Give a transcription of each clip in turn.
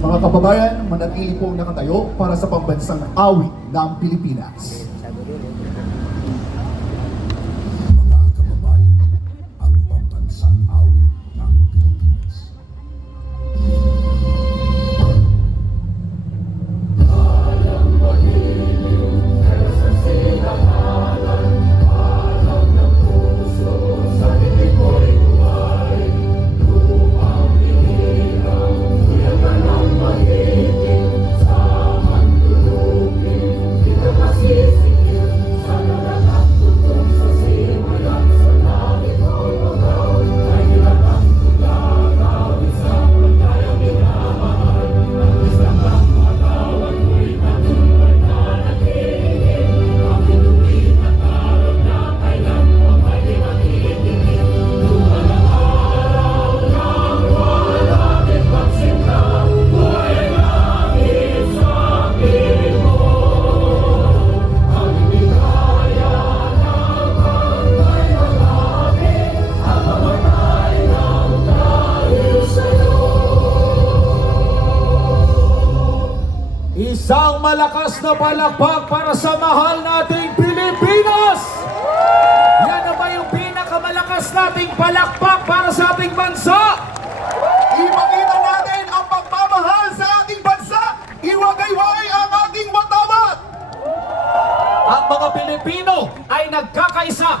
Mga kababayan, manatili pong nakatayo para sa pambansang awit ng Pilipinas. Mga kababayan, ang pambansang awit ng Pilipinas. Isang malakas na palakpak para sa mahal nating Pilipinas! Yan na ba yung pinakamalakas nating palakpak para sa ating bansa? Ipakita natin ang pagmamahal sa ating bansa! Iwagayway ang ating watawat! Ang mga Pilipino ay nagkakaisa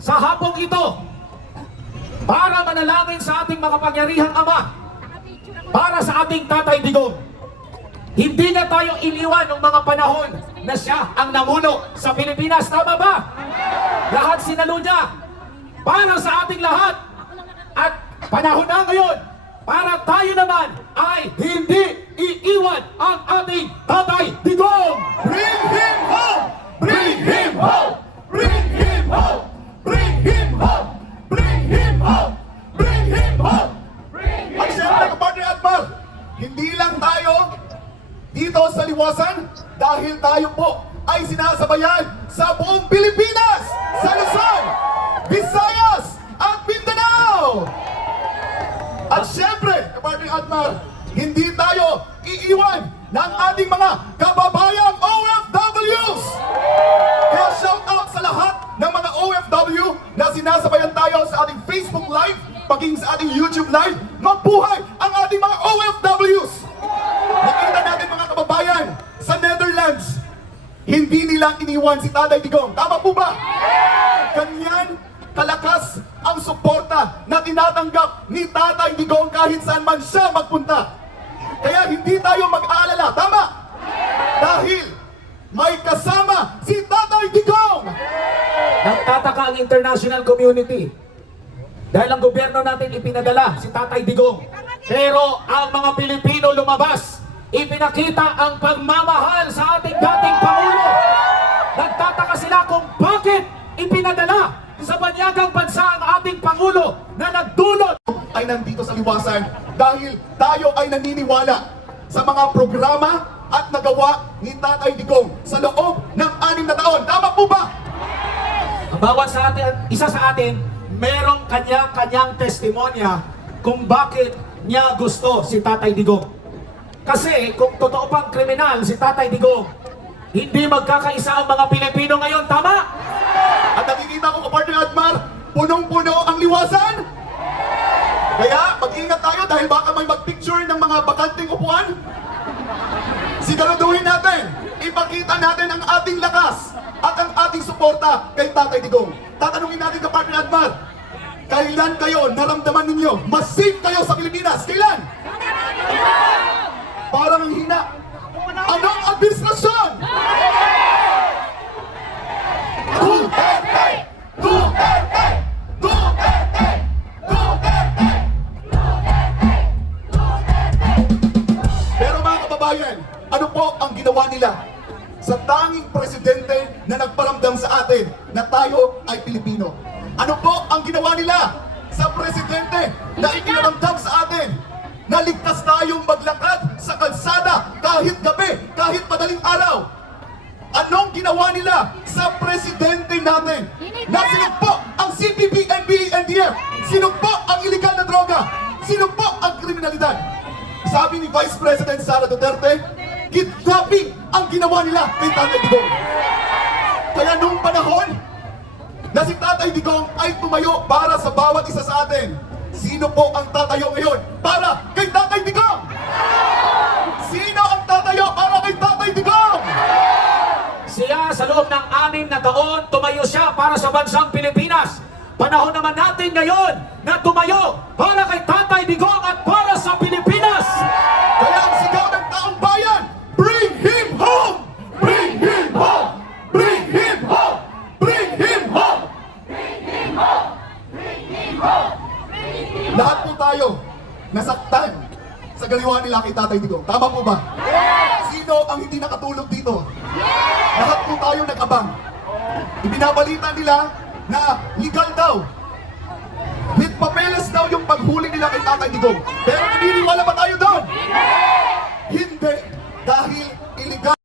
sa hapong ito para manalangin sa ating makapangyarihang Ama, para sa ating Tatay Digong. Hindi na tayo iniwan ng mga panahon na siya ang namuno sa Pilipinas. Tama ba? Lahat sinalo niya para sa ating lahat. At panahon na ngayon para tayo naman ay hindi iiwan ang ating Tatay Digong. Bring him home! Bring him home! Bring him home! Bring him home! Bring him home! Bring him home! At syempre, kapatid at Mar, hindi lang tayo dito sa Liwasan dahil tayo po ay sinasabayan sa buong Pilipinas, sa Luzon, Visayas at Mindanao. At syempre, kapatid at Mar, hindi tayo iiwan ng ating mga kababayang OFWs. Kaya shout out sa lahat ng mga OFW na sinasabayan tayo sa ating Facebook Live, paging sa ating YouTube Live. Mabuhay ang ating mga OFWs! Nakita natin mga kababayan sa Netherlands, hindi nila iniwan si Tatay Digong. Tama po ba? Ganyan kalakas ang suporta na tinatanggap ni Tatay Digong kahit saan man siya magpunta. Kaya hindi tayo mag-aalala. Tama? Dahil may kasama si Tatay Digong. Nagtataka ang international community dahil ang gobyerno natin ipinadala si Tatay Digong. Pero ang mga Pilipino lumabas, ipinakita ang pagmamahal sa ating dating Pangulo. Nagtataka sila kung bakit ipinadala sa banyagang bansa ang ating Pangulo na nagdulot Ay nandito sa Liwasan dahil tayo ay naniniwala sa mga programa at nagawa ni Tatay Digong sa loob ng 6 na taon. Tama po ba? ang bawat sa atin, isa sa atin, merong kanya-kanyang testimonya kung bakit niya gusto si Tatay Digong. Kasi kung totoo pang kriminal si Tatay Digong, hindi magkakaisa ang mga Pilipino ngayon, tama? At nakikita ko, kapatid Admar, punong-puno ang Liwasan. Kaya mag-ingat tayo dahil baka may mag-picture ng mga bakanting upuan. Siguraduhin natin, ipakita natin ang ating lakas at ang ating suporta kay Tatay Digong. Tatanungin natin, kapatid Admar, kailan kayo naramdaman ninyo mas safe kayo sa Pilipinas? Kailan? Parang ang hina. Anong administrasyon? Duterte! Duterte! Duterte! Duterte! Pero mga kababayan, ano po ang ginawa nila sa tanging presidente na nagparamdam sa atin na tayo ay Pilipino? Ano po ang ginawa nila sa presidente na ipinaramdam sa atin na ligtas tayong maglakad sa kalsada kahit gabi, kahit madaling araw? Anong ginawa nila sa presidente natin na sinugpo ang CPP, NBI, NDF, sinugpo ang iligal na droga, sinugpo ang kriminalidad? sabi ni Vice President Sara Duterte, kidnapping ang ginawa nila kay Tatay Digong. Kaya nung panahon na si Tatay Digong ay tumayo para sa bawat isa sa atin, sino po ang tatayo ngayon para kay Tatay Digong? Sino ang tatayo para kay Tatay Digong? Siya sa loob ng 6 na taon, tumayo siya para sa bansang Pilipinas. Panahon naman natin ngayon na tumayo para kay Tatay Digong at para sa Pilipinas. Kaya ang sigaw ng taong bayan, bring him home! Bring him home! Bring him home! Bring him home! Lahat po tayo nasaktan sa galiwa nila kay Tatay Digong. Tama po ba? Sino ang hindi nakatulog dito? Lahat po tayo nag-abang. Ibinabalita nila na legal daw. With papeles daw yung paghuli nila kay Tatay Digong. Pero naniniwala ba tayo doon? Hindi. Dahil illegal.